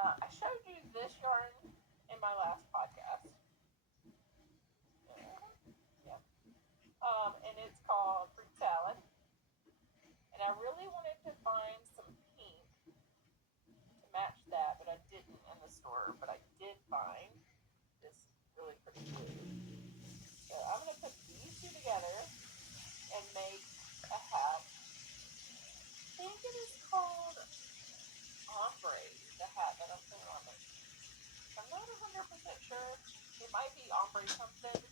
I showed you this yarn in my last podcast. Yeah. And it's called fruit salad. And I really wanted to find some pink to match that, but I didn't in the store. But I did find this really pretty blue. So I'm going to put these two together and make a hat. I think it is called ombre, the hat that I'm putting on this. I'm not 100% sure. It might be ombre something.